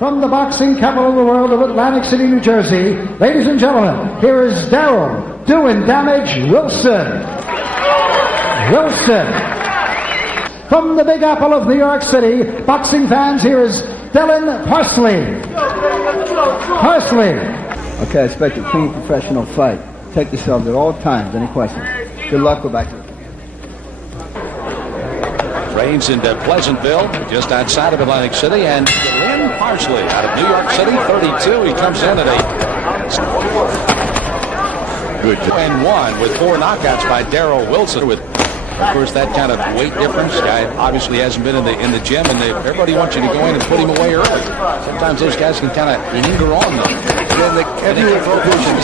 From the boxing capital of the world of Atlantic City, New Jersey, ladies and gentlemen, here is Darrol, Doin Damage, Wilson. From the Big Apple of New York City, boxing fans, here is Delen Parsley. Okay, I expect a clean professional fight. Take yourselves at all times. Any questions? Good luck. Go back to the Trains into Pleasantville, just outside of Atlantic City, and Delen Parsley out of New York City, 32. He comes in at a good and one with 4 knockouts by Darrol Wilson. With, of course, that kind of weight difference. Guy obviously hasn't been in the gym, and everybody wants you to go in and put him away early. Sometimes those guys can kind of linger on them. And the heavyweight division,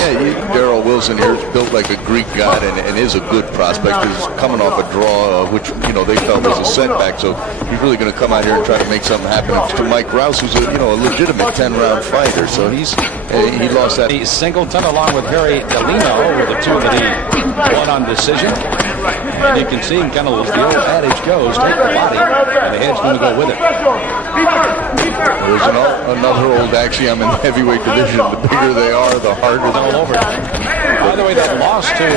Darrol Wilson here is built like a Greek god and is a good prospect. He's coming off a draw, which they felt was a setback. So he's really going to come out here and try to make something happen. To Mike Rouse, who's a legitimate 10-round fighter. So he lost that. Singleton along with Harrah were the two that he won on decision. And you can see him kind of, as the old adage goes, take the body, and the head's going to go with it. There's another old axiom in the heavyweight division. The bigger they are, the harder they're all over. By the way, that loss to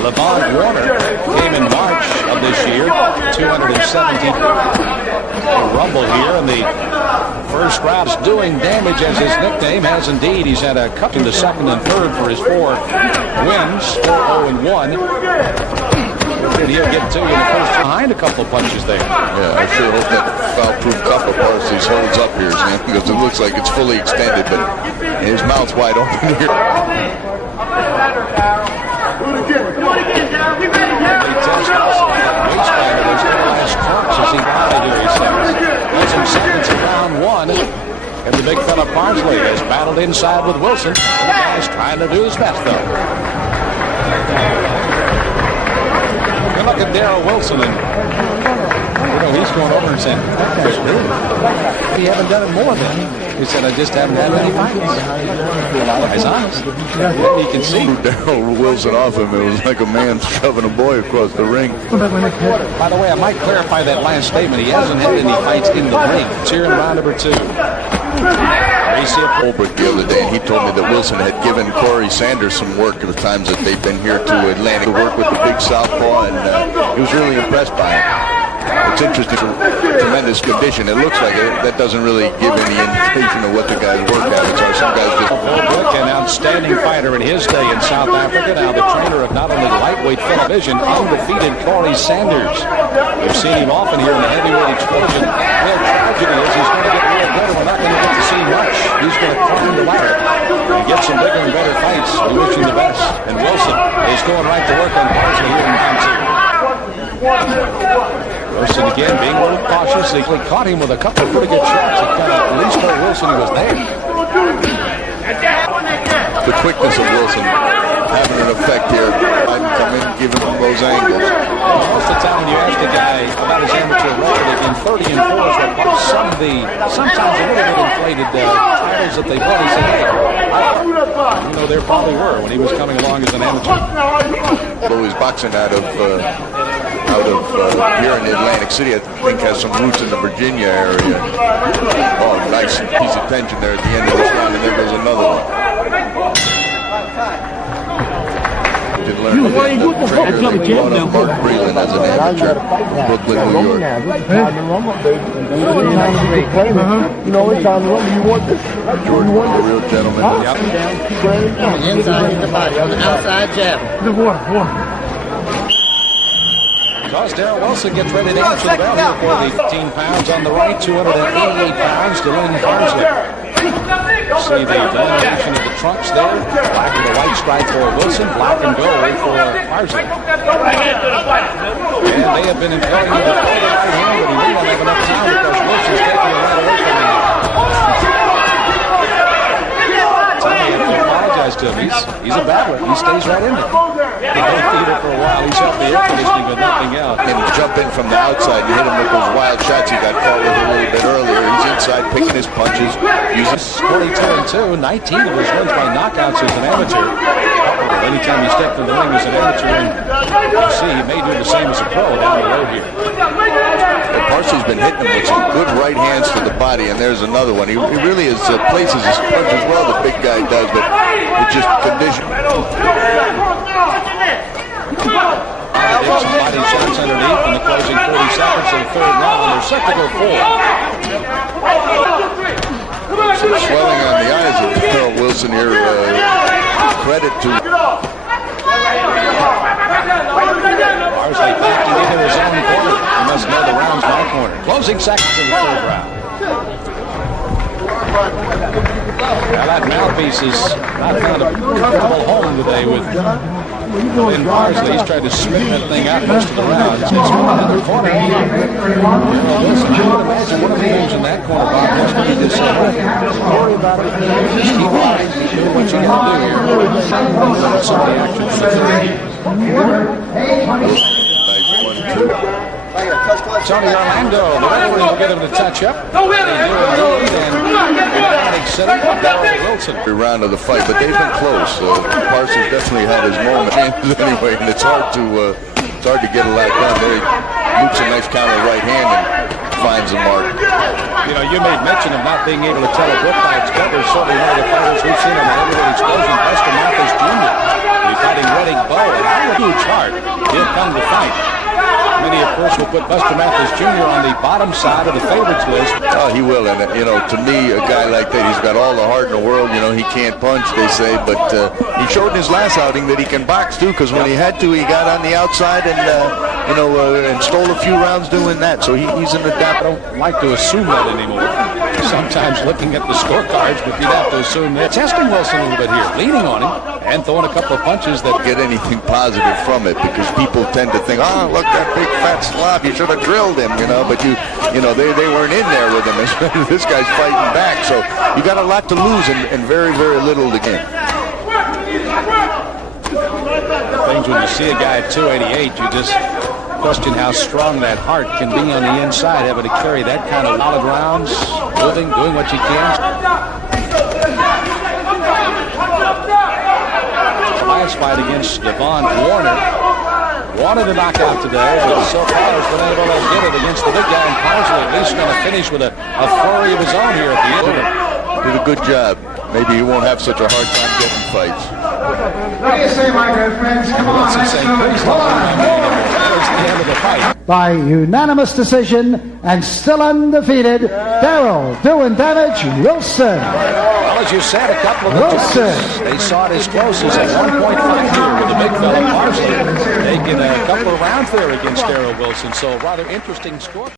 Levon Warner came in March of this year. 270 rumble here in the first round. Doin Damage as his nickname has indeed. He's had a cut in the second and third for his 4 wins, 4-0-1. He'll get to you in the first behind a couple of punches there. Yeah, I sure hope that foul-proof cup of Parsley's holds up here, because it looks like it's fully extended, but his mouth's wide open here. They test also the waistband of those last trunks as he got out here, he says. That's some seconds in round 1. And the big fella Parsley has battled inside with Wilson. And the guy's trying to do his best, though. Good look at Darrol Wilson, and he's going over and saying, "You haven't done it more than." He said, "I just haven't had many fights." He's honest. You can see Darrol Wilson off him. It was like a man shoving a boy across the ring. By the way, I might clarify that last statement. He hasn't had any fights in the ring. It's here in round number 2. Holbrook the other day, and he told me that Wilson had given Corey Sanders some work at the times that they've been here to Atlanta to work with the big southpaw, and he was really impressed by it. It's interesting, tremendous condition. It looks like it. That doesn't really give any indication of what the guy's work habits are. Some guys just... Holbrook, an outstanding fighter in his day in South Africa, now the trainer of not only lightweight division, undefeated Corey Sanders. We've seen him often here in the heavyweight explosion. The tragedy is he's going to get real good, and we're not going to get to see much. He's going to climb the ladder and get some bigger and better fights. We wish him the best. And Wilson is going right to work on Parsley here in round 2. Wilson again being a little cautious. He caught him with a couple of pretty good shots. It kind of at least told Wilson he was there. The quickness of Wilson having an effect here. I can come in and give him those angles. Most of the time when you ask a guy about his amateur record, in 30 and 4 is what sometimes a little bit inflated titles that they won. He said, hey, there probably were when he was coming along as an amateur. Although he's boxing out of here in Atlantic City, I think has some roots in the Virginia area. Oh, nice piece of tension there at the end of this round, and there goes another one. Didn't learn to hit the trigger. They brought up Mark Breland as an amateur, Brooklyn, New York. Jordan, a real gentleman. On the inside of the body, on the outside jab. As Darrol Wilson gets ready to answer the bell here for the 15 pounds on the right, 288 pounds, Delen Parsley. See the delineation of the trunks there. Black and the white stripe for Wilson, black and gold for Parsley. And they have been employing him to throw the right hand, but he may not have enough time because Wilson's taking it right away from him. So I have to apologize to him. He's a battler. He stays right in there. They don't feed it for a while. He's helped the air conditioning with nothing else. And jump in from the outside and hit him with those wild shots he got caught with a little bit earlier. He's inside picking his punches. 42-2. 19 of his wins by knockouts as an amateur. Anytime he stepped in the ring as an amateur, and you see, he may do the same as a pro down the road here. And Parsley's been hitting him with some good right hands to the body, and there's another one. He really is places his punch as well, the big guy does, but it's just condition. Some body shots underneath in the closing 40 seconds of the third round. They're set to go forward. Some swelling on the eyes of Darrol Wilson here. Credit to Parsley backing into his own corner. He must know the round's my corner. Closing seconds in the third round. Now that mouthpiece has not found a comfortable home today with Delen Parsley. He's tried to spin that thing out most of the rounds. It's one in the corner. I would imagine one of the names in that corner, Bob, has to be this worry about it. Just keep on. Do what you got to do here. Some of the action. Tony Orlando, the referee will get him to touch up. Darrol Wilson. every round of the fight, but they've been close. Parsley's definitely had his moment anyway, and it's hard to get a lot done. There he loops a nice counter right hand and finds a mark. You know, you made mention of not being able to tell a book by its cover. Certainly one of the fighters we've seen on the heavyweight explosion, Buster Mathis Jr. He's fighting Redding Bow, and how a huge heart he'll come to fight. Many, of course, will put Buster Mathis Jr. on the bottom side of the favorites list. Oh, he will, and you know, to me, a guy like that, he's got all the heart in the world. You know, he can't punch, they say, but he showed in his last outing that he can box too. Because when he had to, he got on the outside and and stole a few rounds doing that. So he's an adapt. I don't like to assume that anymore. Sometimes looking at the scorecards, but you'd have to assume that. Testing Wilson a little bit here, leaning on him and throwing a couple of punches that get anything positive from it, because people tend to think, oh, look, that big fat slob, you should have drilled him, but they weren't in there with him. This guy's fighting back, so you got a lot to lose and very, very little to gain. Things when you see a guy at 288, you just question how strong that heart can be on the inside, having to carry that kind of solid rounds, moving, doing what you can. The last fight against Devon Warner. Wanted a knockout today, but so far has been able to get it against the big guy in Parsley. At least going to finish with a flurry of his own here at the end of it. Did a good job. Maybe he won't have such a hard time getting fights. What do you say, my good friends? Come on, let's the end of the fight. By unanimous decision and still undefeated, Darrol Doin Damage Wilson. Well, as you said, a couple of Wilson. They saw it as close as a 1.5 here with the big fella Parsley taking a couple of rounds there against Darrol Wilson. So rather interesting score.